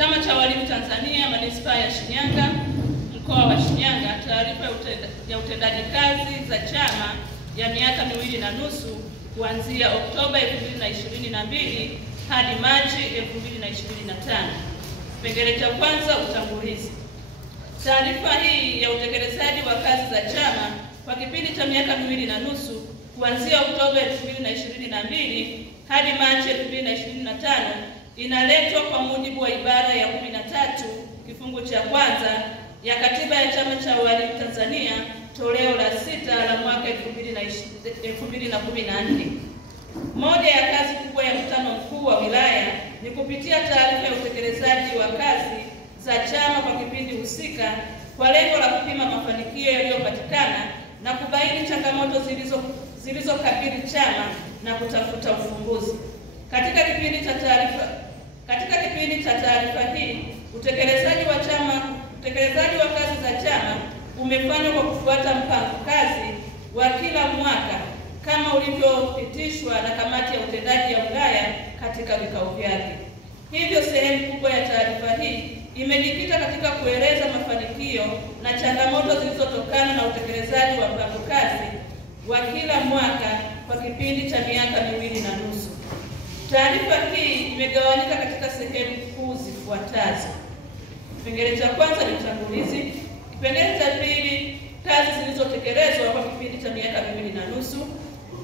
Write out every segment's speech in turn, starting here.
Chama cha Walimu Tanzania Manispaa ya Shinyanga, Mkoa wa Shinyanga, taarifa ya utendaji kazi za chama ya miaka 2.5 kuanzia Oktoba 2022 hadi Machi 2025. Kipengele cha kwanza, utangulizi. Taarifa hii ya utekelezaji wa kazi za chama kwa kipindi cha miaka 2.5 kuanzia Oktoba 2022 hadi Machi 2025 inaletwa kwa mujibu wa ibara ya 13 kifungu cha kwanza ya Katiba ya Chama cha Walimu Tanzania toleo la 6 la mwaka 2014. Moja ya kazi kubwa ya mkutano mkuu wa wilaya ni kupitia taarifa ya utekelezaji wa kazi za chama kwa kipindi husika kwa lengo la kupima mafanikio yaliyopatikana na kubaini changamoto zilizokabili chama na kutafuta ufumbuzi. Katika kipindi cha taarifa hii, utekelezaji wa kazi za chama umefanywa kwa kufuata mpango kazi wa kila mwaka kama ulivyopitishwa na kamati ya utendaji ya wilaya katika vikao vyake. Hivyo sehemu kubwa ya taarifa hii imejikita katika kueleza mafanikio na changamoto zilizotokana na utekelezaji wa mpango kazi wa kila mwaka kwa kipindi cha miaka 2.5. Taarifa hii imegawanyika katika sehemu kuu zifuatazo. Kipengele cha kwanza ni utangulizi. Kipengele cha pili, kazi zilizotekelezwa kwa kipindi cha miaka 2.5.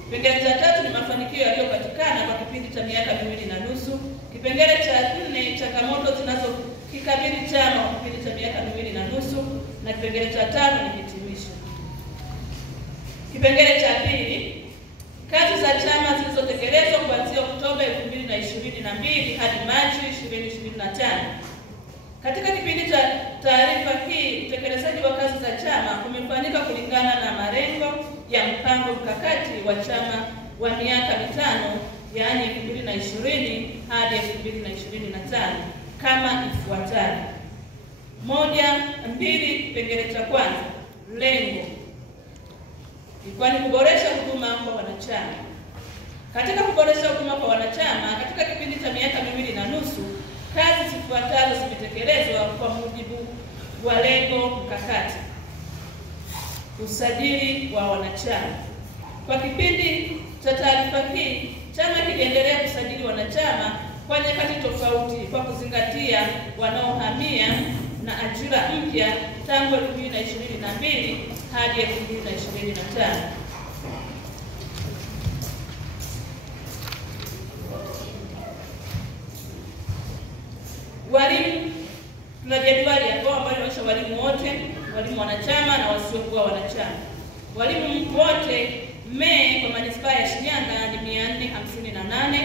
Kipengele cha tatu ni mafanikio yaliyopatikana kwa kipindi cha miaka 2.5. Kipengele cha nne, changamoto zinazokikabili chama kwa kipindi cha miaka 2.5, na kipengele cha tano ni hitimisho. Kipengele cha pili, kazi za chama zilizotekelezwa kuanzia Oktoba 2022 hadi Machi 2025. Katika kipindi cha taarifa hii, utekelezaji wa kazi za chama umefanyika kulingana na malengo ya mpango mkakati wa chama wa miaka 5, yaani 2020 hadi 2025 kama ifuatavyo. 1.2. Kipengele cha kwanza, lengo ilikuwa ni kuboresha huduma kwa wanachama. Katika kuboresha huduma kwa wanachama katika kipindi cha miaka 2.5, kazi zifuatazo zimetekelezwa kwa mujibu wa lengo mkakati. Usajili wa wanachama. Kwa kipindi cha taarifa hii, chama kiliendelea kusajili wanachama kwa nyakati tofauti kwa kuzingatia wanaohamia na ajira mpya tangu 2022 hadi 2025. Walimu, tuna jedwali hapo ambayo inaonyesha walimu wote, walimu wanachama na wasiokuwa wanachama. Walimu wote Me kwa manispaa ya Shinyanga ni 458,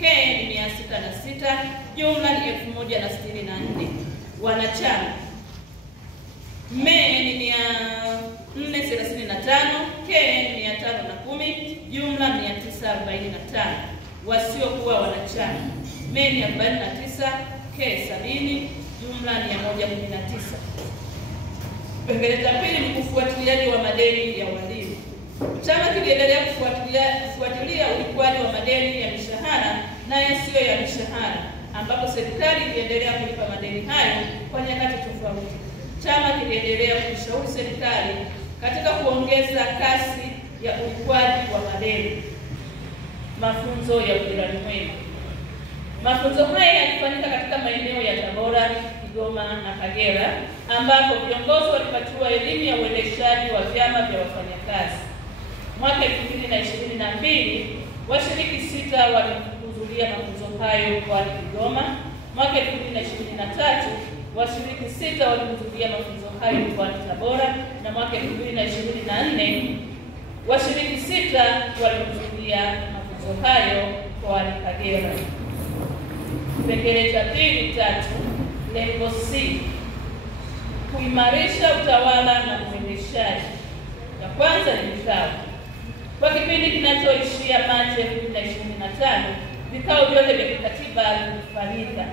K ni 606, jumla ni 1064. Wanachama Me ni 435, K ni 510, jumla 945. Wasiokuwa wanachama Me ni 49, K 70, jumla ni 119. Kipengele cha pili ni ufuatiliaji wa madeni ya walimu. Chama kiliendelea kufuatilia ulipwaji wa madeni ya mishahara na yasiyo ya mishahara, ambapo serikali iliendelea kulipa madeni hayo kwa nyakati tofauti. Chama kiliendelea kushauri serikali katika kuongeza kasi ya ulipwaji wa madeni. Mafunzo ya ujirani mwema. Mafunzo haya yalifanyika katika maeneo ya Tabora, Kigoma na Kagera, ambapo viongozi walipatiwa elimu ya uendeshaji wa vyama vya wafanyakazi. Mwaka 2022, washiriki 6 walihudhuria mafunzo hayo kwa Kigoma. Mwaka 2023, washiriki 6 walihudhuria mafunzo hayo kwa Tabora, na mwaka 2024, washiriki 6 walihudhuria mafunzo hayo kwa Kagera. Kipengele cha pili tatu, lengo C, kuimarisha utawala na uendeshaji. Ya kwanza ni vikao. Kwa kipindi kinachoishia Machi 2025, vikao vyote vya kikatiba vilifanyika.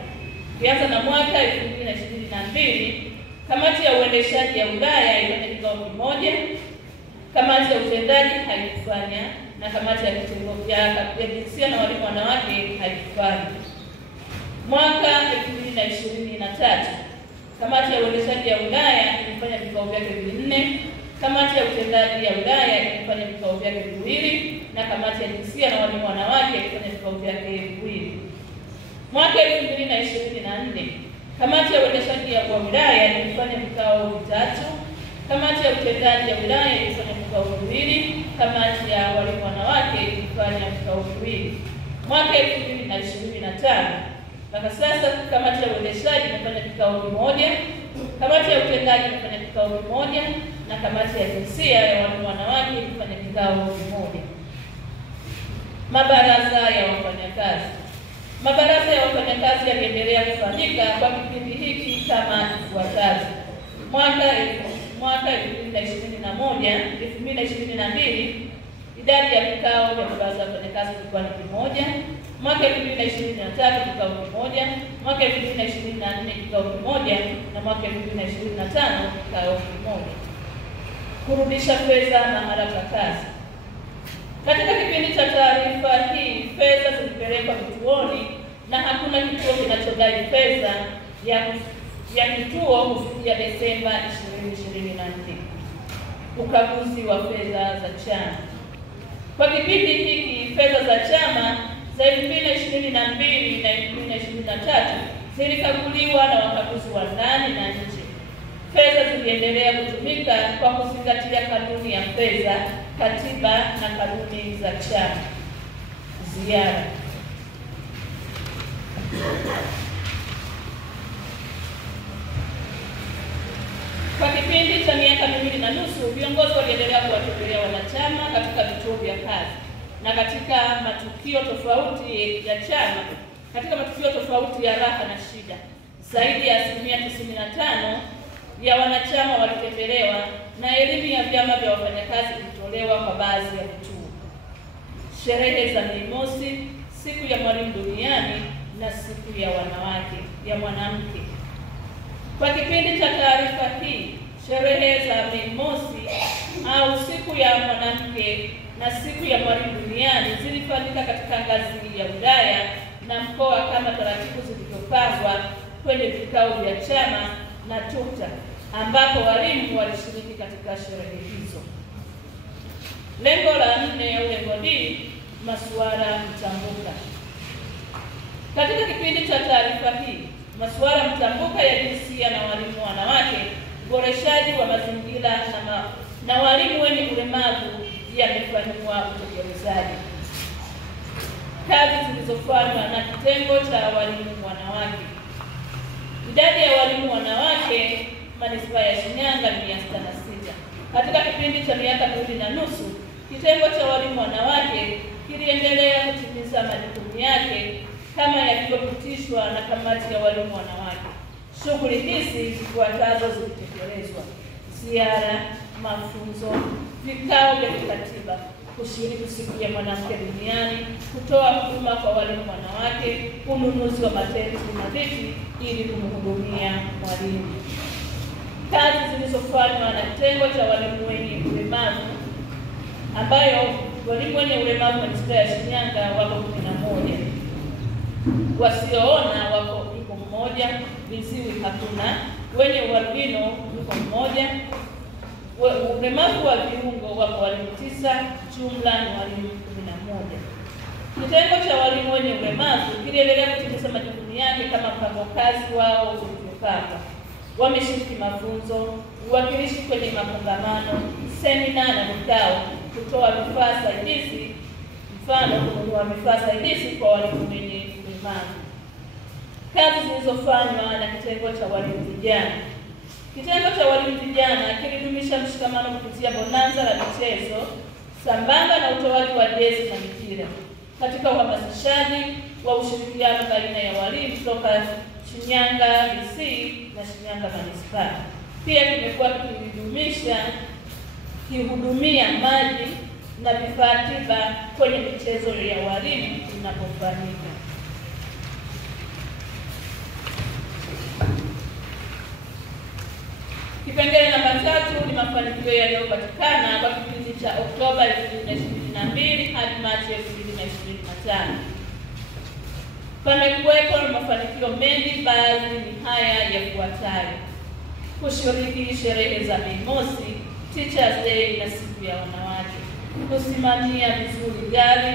Kianza na mwaka 2022, kamati ya uendeshaji ya wilaya ilifanya kikao kimoja, kamati ya utendaji haikufanya, na kamati ya kitengo ya jinsia na walimu wanawake haikufanya. Mwaka 2025 2023. Kamati ya uendeshaji ya wilaya ilifanya vikao vyake vinne. Kamati ya utendaji ya wilaya ilifanya vikao vyake viwili, na kamati ya jinsia na walimu wanawake ilifanya vikao vyake viwili. Mwaka 2024, kamati ya uendeshaji ya wilaya ilifanya vikao vitatu. Kamati ya utendaji ya wilaya ilifanya vikao viwili. Kamati ya walimu wanawake ilifanya vikao viwili. Mwaka 2025, mpaka sasa kamati ya uendeshaji imefanya vikao vimoja, kamati ya utendaji imefanya vikao vimoja, na kamati ya jinsia ya walimu wanawake imefanya vikao vimoja. Mabaraza ya wafanyakazi. Mabaraza ya wafanyakazi yaliendelea kufanyika kwa kipindi hiki kama ifuatavyo. Mwaka 2022 idadi ya vikao vya mabaraza ya wafanyakazi ilikuwa ni kimoja. Mwaka 2023 vikao kimoja. Mwaka 2024 vikao kimoja, na mwaka 2025 vikao kimoja. Kurudisha fedha mahala pa kazi. Katika kipindi cha taarifa hii, fedha zilipelekwa vituoni na hakuna kituo kinachodai fedha ya kituo kufikia Desemba 2024. Ukaguzi wa fedha za chama. Kwa kipindi hiki, fedha za chama za 2022 na 2023 zilikaguliwa na wakaguzi wa ndani na nje. Fedha ziliendelea kutumika kwa kuzingatia kanuni ya fedha, katiba na kanuni za chama. Ziara. Kwa kipindi cha miaka 2.5, viongozi waliendelea kuwatembelea wanachama katika vituo vya kazi na katika matukio tofauti ya chama, katika matukio tofauti ya raha na shida. Zaidi ya 95% ya wanachama walitembelewa na elimu ya vyama vya wafanyakazi ilitolewa kwa baadhi ya vituo. Sherehe za Mei Mosi, siku ya mwalimu duniani na siku ya mwanamke. Kwa kipindi cha taarifa hii, sherehe za Mei Mosi au siku ya mwanamke na siku ya mwalimu duniani zilifanyika katika ngazi ya wilaya na mkoa kama taratibu zilizopangwa kwenye vikao vya chama na TUCTA, ambapo walimu walishiriki katika sherehe hizo. Lengo la 4 au lengo D, masuala mtambuka. Katika kipindi cha taarifa hii, masuala mtambuka ya jinsia na walimu wanawake, uboreshaji wa mazingira na walimu wenye ulemavu yamefanywa utekelezaji. Kazi zilizofanywa na kitengo cha walimu wanawake. Idadi ya walimu wanawake manispaa ya Shinyanga ni 66. Katika kipindi cha miaka 2.5, kitengo cha walimu wanawake kiliendelea kutimiza majukumu yake kama yalivyopitishwa na kamati ya walimu wanawake. Shughuli hizi zifuatazo zilitekelezwa: ziara, mafunzo, vikao vya kikatiba, kushiriki siku ya mwanamke duniani, kutoa huduma kwa walimu wanawake, ununuzi wa matenti na viti ili kumhudumia mwalimu. Kazi zilizofanywa na kitengo cha walimu wenye ulemavu, ambayo walimu wenye ulemavu manispaa ya Shinyanga wako 11. Wasioona wako 1, viziwi hakuna, wenye ualbino yuko 1, ulemavu wa viungo wako walimu 9, jumla ni walimu 11. Kitengo cha walimu wenye ulemavu kiliendelea kutimiza majukumu yake kama mpango kazi wao ulivyopangwa. Wameshiriki mafunzo, uwakilishi kwenye makongamano, semina na vikao, kutoa vifaa saidizi, mfano kununua vifaa saidizi kwa walimu wenye ulemavu. Kazi zilizofanywa na kitengo cha walimu vijana. Kitengo cha walimu vijana kilidumisha mshikamano kupitia bonanza la michezo sambamba na utoaji wa jezi na mipira katika uhamasishaji wa ushirikiano baina ya walimu kutoka Shinyanga DC na Shinyanga manispaa. Pia kimekuwa kihudumia maji na vifaa tiba kwenye michezo ya walimu inapofanyika. Kipengele namba 3 ni mafanikio yaliyopatikana kwa kipindi cha Oktoba 2022 hadi Machi 2025. Pamekuwepo na mafanikio mengi, baadhi ni haya yafuatayo: kushiriki sherehe za Mei Mosi, Teachers Day na siku ya wanawake, kusimamia vizuri gari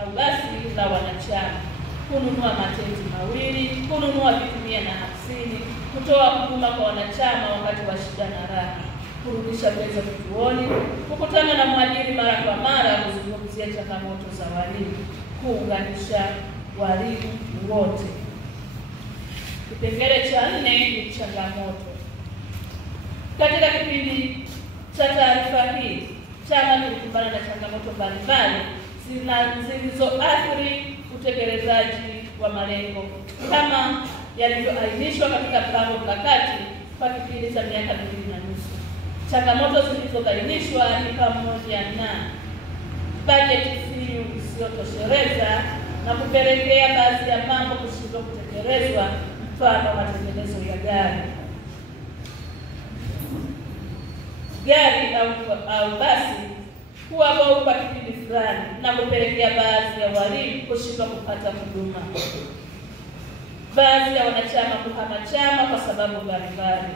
au basi la wanachama, kununua matenti mawili, kununua vitu 150, kutoa huduma kwa wanachama wakati wa shida na raha, kurudisha pesa vituoni, kukutana na mwajiri mara kwa mara kuzungumzia changamoto za walimu, kuunganisha walimu wote. Kipengele cha 4 ni changamoto. Katika kipindi cha taarifa hii, chama kilikumbana na changamoto mbalimbali zilizoathiri utekelezaji wa malengo kama yalivyoainishwa katika mpango mkakati kwa kipindi cha miaka 2.5. Changamoto zilizobainishwa ni pamoja na bajeti finyu isiyotosheleza na kupelekea baadhi ya mambo kushindwa kutekelezwa, mfano matengenezo ya gari au basi kuwa bovu kwa kipindi fulani na kupelekea baadhi ya walimu kushindwa kupata huduma, baadhi ya wanachama kuhama chama kwa sababu mbalimbali,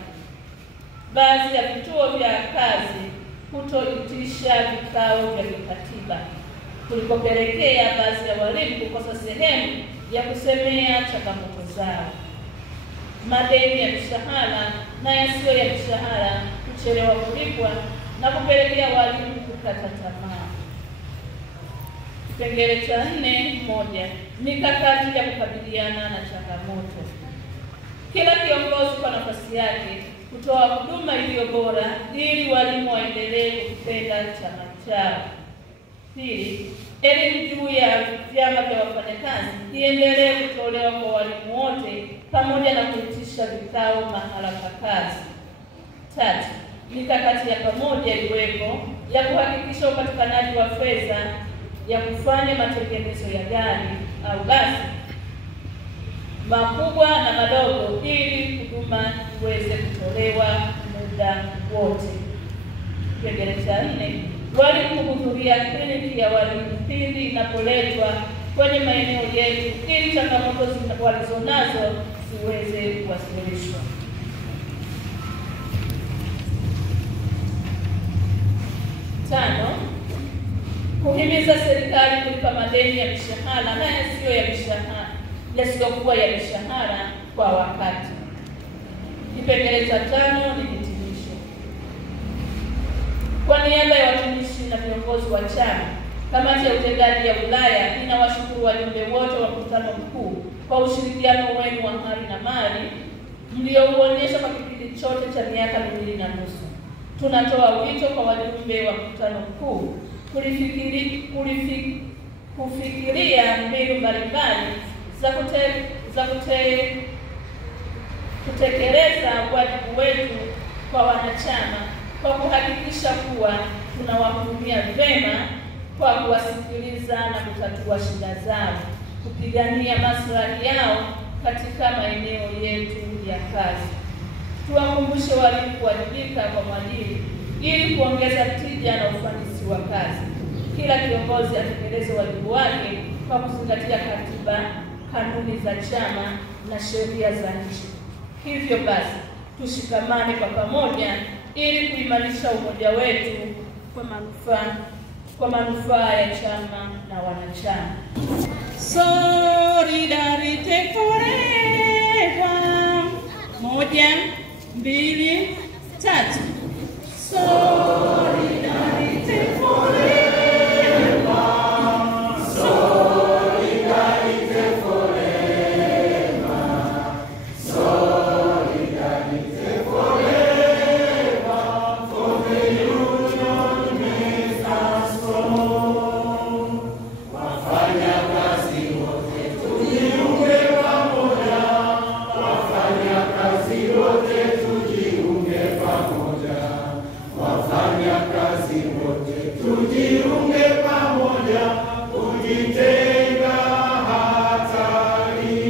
baadhi ya vituo vya kazi kutoitisha vikao vya kikatiba kulikopelekea baadhi ya walimu kukosa sehemu ya kusemea changamoto zao, madeni ya mishahara na yasiyo ya mishahara kuchelewa kulipwa na kupelekea walimu kukata tamaa. Kipengele cha 4.1 mikakati ya kukabiliana na changamoto. Kila kiongozi kwa nafasi yake kutoa huduma iliyo bora ili walimu waendelee kupenda chama chao. Pili, elimu juu ya vyama vya wafanyakazi iendelee kutolewa kwa walimu wote pamoja na kuitisha vikao mahala pa kazi. Tatu, mikakati ya pamoja iwepo ya kuhakikisha upatikanaji wa fedha ya kufanya matengenezo ya gari au basi makubwa na madogo ili huduma iweze kutolewa muda wote. Kipengele cha 4, walimu kuhudhuria kliniki ya walimu pindi inapoletwa kwenye maeneo yetu ili changamoto walizonazo ziweze kuwasilishwa. 5, kuhimiza serikali kulipa madeni ya mishahara na yasiyokuwa ya mishahara kwa wakati. Kipengele cha 5 ni hitimisho. Kwa niaba ya watumishi na viongozi wa chama, kamati ya utendaji ya wilaya inawashukuru wajumbe wote wa mkutano mkuu kwa ushirikiano wenu wa hali na mali mliouonyesha kwa kipindi chote cha miaka 2.5. Tunatoa wito kwa wajumbe wa mkutano mkuu kufikiria mbinu mbalimbali za kutekeleza wajibu wetu kwa wanachama kwa kuhakikisha kuwa tunawahudumia vyema kwa kuwasikiliza na kutatua shida zao, kupigania maslahi yao katika maeneo yetu ya kazi. Tuwakumbushe walimu kuwajibika kwa mwajiri ili kuongeza tija na ufanisi wa kazi. Kila kiongozi atekeleze wajibu wake kwa kuzingatia katiba, kanuni za chama na sheria za nchi. Hivyo basi, tushikamane kwa pamoja ili kuimarisha umoja wetu kwa manufaa ya chama na wanachama. Solidarity forever. 1, 2, 3. Solidarity forever. Solidarity forever. Solidarity forever. For the union makes us strong. Wafanyakazi wote tujiunge pamoja. Wafanyakazi wote tujiunge pamoja. Wafanyakazi wote tujiunge pamoja, kujitenga hatari.